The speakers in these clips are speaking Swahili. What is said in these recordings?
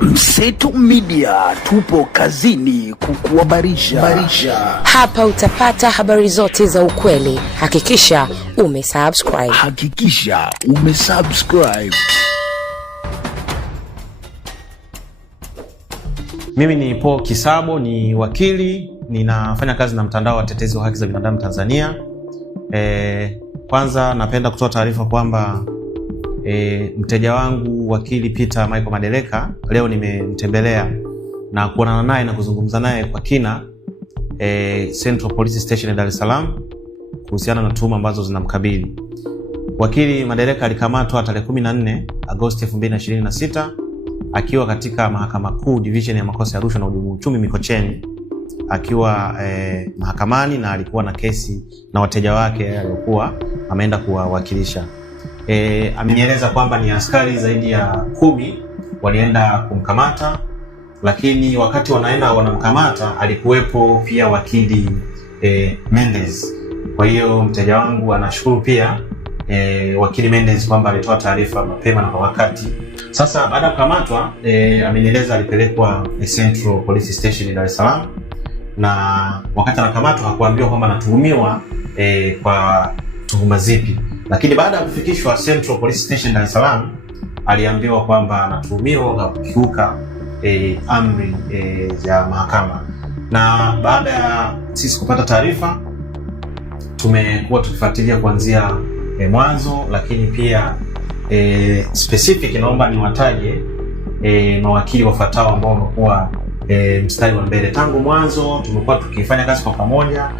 Mseto Media, tupo kazini kukuhabarisha. Hapa utapata habari zote za ukweli. Hakikisha umesubscribe. Mimi ni Paul Kisabo, ni wakili, ninafanya kazi na mtandao wa tetezi wa haki za binadamu Tanzania. Kwanza napenda kutoa taarifa kwamba mteja wangu wakili Peter Michael Madeleka leo nimemtembelea na kuonana naye na kuzungumza naye kwa kina Central Police Station Dar es Salaam kuhusiana na tuhuma ambazo zinamkabili. Wakili Madeleka alikamatwa tarehe 14 Agosti 2026 akiwa katika Mahakama Kuu Division ya makosa ya rushwa na uhujumu uchumi Mikocheni, akiwa mahakamani na alikuwa na kesi na wateja wake aliokuwa ameenda kuwawakilisha. Amenieleza kwamba ni askari zaidi ya 10 walienda kumkamata, lakini wakati wanamkamata alikuwepo pia wakili Mendez. Kwa hiyo mteja wangu anashukuru pia wakili Mendez kwamba alitoa taarifa mapema na kwa wakati. Sasa baada ya kukamatwa amenieleza alipelekwa Central Police Station Dar es Salaam, na wakati anakamatwa hakuambiwa kwamba anatuhumiwa kwa tuhuma zipi, lakini baada ya kufikishwa Central Police Station Dar es Salaam aliambiwa kwamba anatuhumiwa kwa kukiuka amri ya mahakama. Na baada ya sisi kupata taarifa tumekuwa tukifuatilia kuanzia mwanzo, lakini pia specific naomba niwataje mawakili wafuatao ambao wamekuwa mstari wa mbele tangu mwanzo. Tumekuwa tukifanya kazi kwa pamoja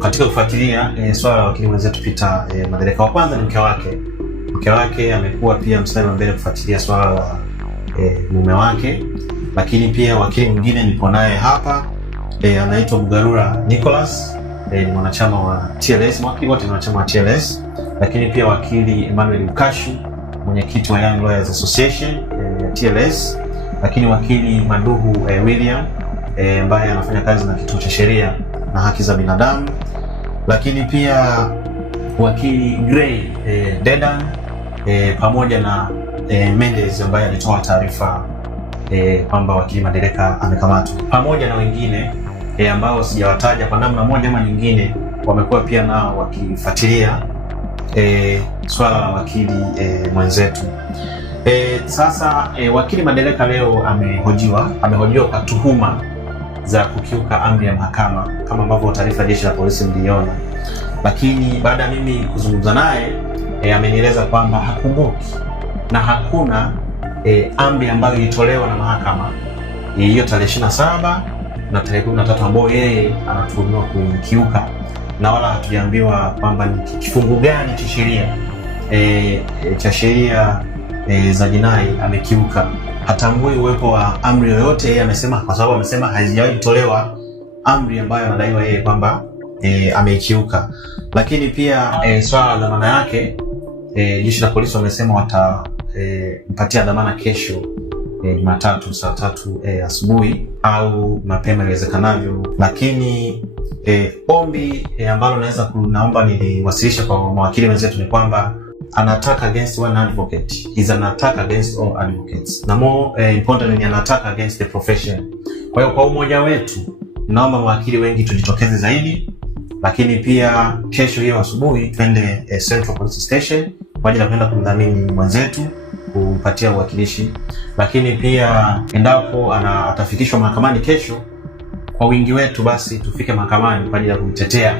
katika kufuatilia swala la wakili mwenzetu Peter Madeleka. Wa kwanza ni mke wake amekuwa pia mstari wa mbele kufuatilia swala la mume wake, lakini pia wakili mwingine nipo naye hapa anaitwa Mugarura Nicholas, ni mwanachama wa TLS, wakili wote ni wanachama wa TLS, lakini pia wakili Emmanuel Ukashu, mwenyekiti wa Young Lawyers Association TLS, lakini wakili Maduhu William ambaye anafanya kazi na kituo cha sheria na haki za binadamu, lakini pia wakili Gray Dedan pamoja na Mendez ambaye alitoa taarifa kwamba wakili Madeleka amekamatwa, pamoja na wengine ambao sijawataja kwa namna moja ama nyingine wamekuwa pia nao wakifuatilia swala la wakili mwenzetu. Sasa wakili Madeleka leo amehojiwa kwa tuhuma za kukiuka amri ya mahakama kama ambavyo taarifa jeshi la polisi mliona, lakini baada ya mimi kuzungumza naye amenieleza kwamba hakumbuki na hakuna amri ambayo ilitolewa na mahakama hiyo tarehe 27 na tarehe 13 ambayo yeye anatuhumiwa kukiuka, na wala hatujaambiwa kwamba ni kifungu gani cha sheria za jinai amekiuka. Hatambui uwepo wa amri yoyote. Yeye amesema, kwa sababu amesema haijawahi kutolewa amri ambayo anadaiwa yeye kwamba ameikiuka. Lakini pia swala la dhamana yake jeshi la polisi wamesema watampatia dhamana kesho Jumatatu saa 3 asubuhi au mapema iwezekanavyo. Lakini ombi ambalo naomba niliwasilisha kwa mawakili wenzetu ni kwamba an attack against one advocate is an attack against all advocates, na more important ni an attack against the profession. Kwa hiyo kwa umoja wetu naomba mawakili wengi tujitokeze zaidi, lakini pia kesho hiyo asubuhi twende Central Police Station kwa ajili ya kwenda kumdhamini mwenzetu kumpatia uwakilishi, lakini pia endapo atafikishwa mahakamani kesho, kwa wingi wetu basi tufike mahakamani kwa ajili ya kumtetea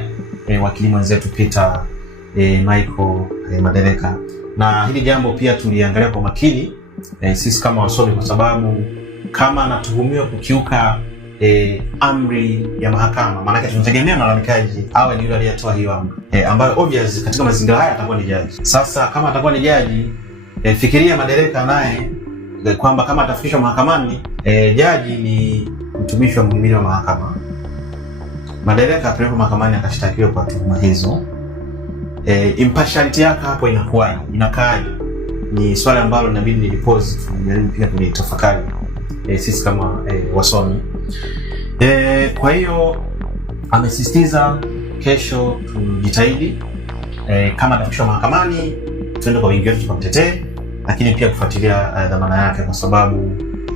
wakili mwenzetu Peter Michael Madeleka. Na hili jambo pia tuliangalia kwa makini sisi kama wasomi, kwa sababu kama anatuhumiwa kukiuka amri ya mahakama, maana yake tunategemea malalamikaji awe ni yule aliyetoa hiyo amri ambayo obvious katika mazingira haya atakuwa ni jaji. Sasa kama atakuwa ni jaji, fikiria Madeleka naye kwamba kama atafikishwa mahakamani, jaji ni mtumishi wa muhimili wa mahakama, Madeleka apelekwa mahakamani akashtakiwa kwa tuhuma hizo, impartiality yake hapo inakaaje? Ni swali ambalo inabidi nilipose, tunajaribu pia kulitafakari sisi kama wasomi. Kwa hiyo amesisitiza kesho tujitahidi, kama atafikishwa mahakamani tuende kwa wingi wetu tukamtetee, lakini pia kufuatilia dhamana yake kwa sababu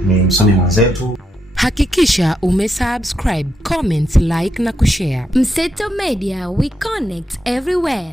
ni msomi mwenzetu. Hakikisha umesubscribe, comment, like na kushare. Mseto Media, we connect everywhere.